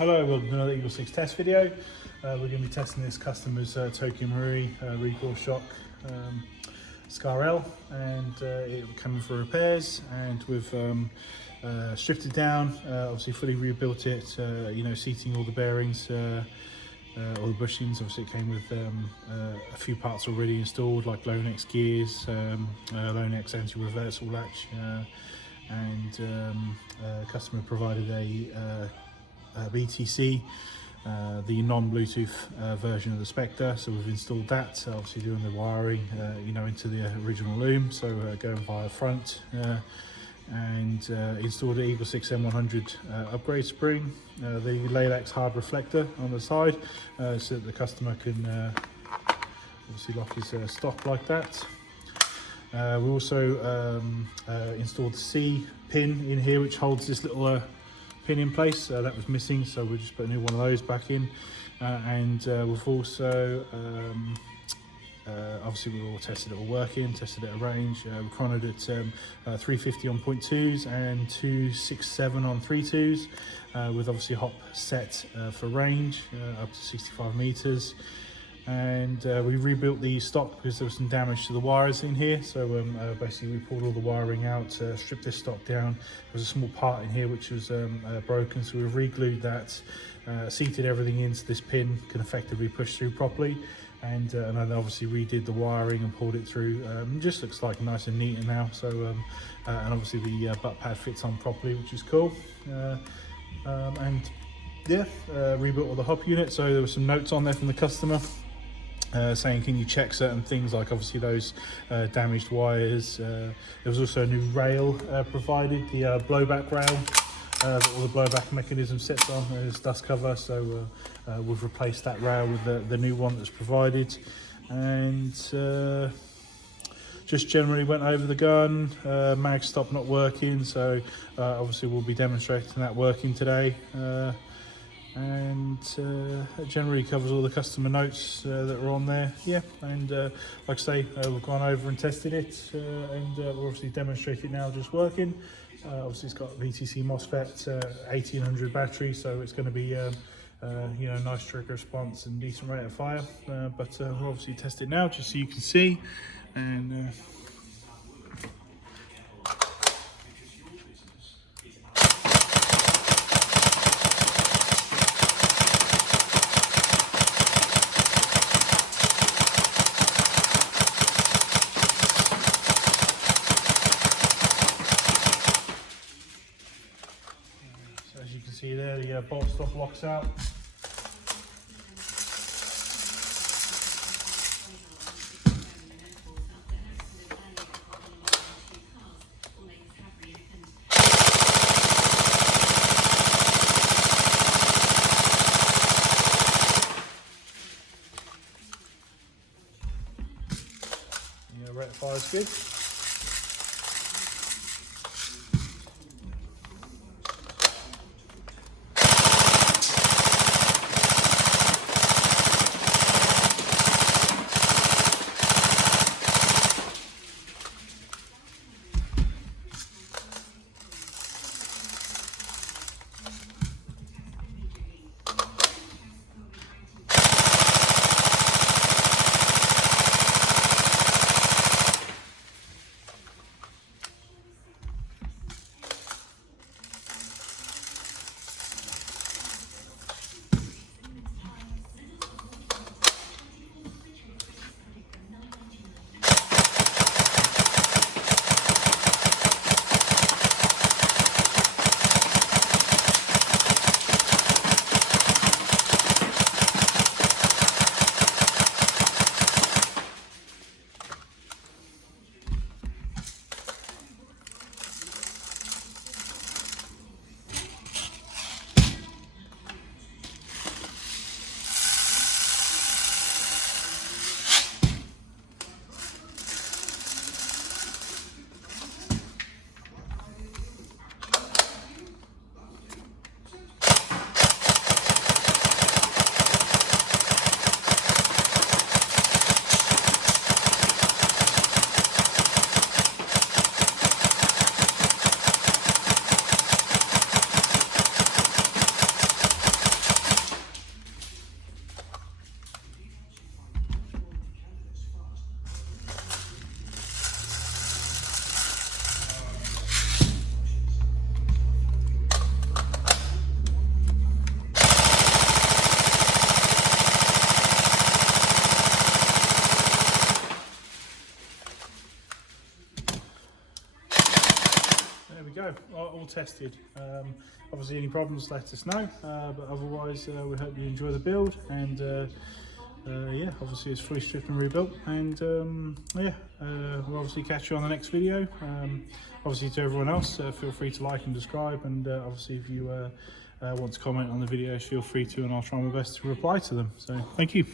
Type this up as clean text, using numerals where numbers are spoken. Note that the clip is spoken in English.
Hello, welcome to another EagleSix test video. We're going to be testing this customer's Tokyo Marui recoil shock Scar L, and it coming for repairs, and we've stripped it down, obviously fully rebuilt it, you know, seating all the bearings, all the bushings. Obviously it came with a few parts already installed, like Laylax gears, Laylax anti-reversal latch, and customer provided a BTC, the non-Bluetooth version of the Spectre, so we've installed that, obviously doing the wiring you know, into the original loom, so going via front, and installed the EagleSix M100 upgrade spring, the Laylax hard reflector on the side, so that the customer can obviously lock his stock like that. We also installed the C pin in here, which holds this little pin in place that was missing, so we'll just put a new one of those back in, and we've also obviously we all tested it all working, tested it at range. We chronoed it 350 on 0.2s and 267 on 3.2s, with obviously hop set for range up to 65 meters. And we rebuilt the stock because there was some damage to the wires in here, so basically we pulled all the wiring out, stripped this stock down. There was a small part in here which was broken, so we've re-glued that, seated everything into this pin, can effectively push through properly, and then obviously redid the wiring and pulled it through. It just looks like nice and neat now, so and obviously the butt pad fits on properly, which is cool. And yeah, rebuilt all the hop unit, so there were some notes on there from the customer saying, can you check certain things, like obviously those damaged wires. There was also a new rail provided, the blowback rail that all the blowback mechanism sits on. There's dust cover, so we've replaced that rail with the new one that's provided. And just generally went over the gun. Mag stop not working, so obviously we'll be demonstrating that working today. And it generally covers all the customer notes that are on there. Yeah, and like I say, we've gone over and tested it, and we'll obviously demonstrate it now just working. Obviously it's got VTC MOSFET, 1800 battery, so it's going to be you know, nice trigger response and decent rate of fire, but we'll obviously test it now just so you can see. And as you can see there, the bolt stop locks out. Yeah, rate of fire is good. we go, all tested. Obviously any problems let us know, but otherwise we hope you enjoy the build, and yeah, obviously it's fully stripped and rebuilt, and yeah, we'll obviously catch you on the next video. Obviously to everyone else, feel free to like and subscribe, and obviously if you want to comment on the videos, feel free to, and I'll try my best to reply to them. So thank you.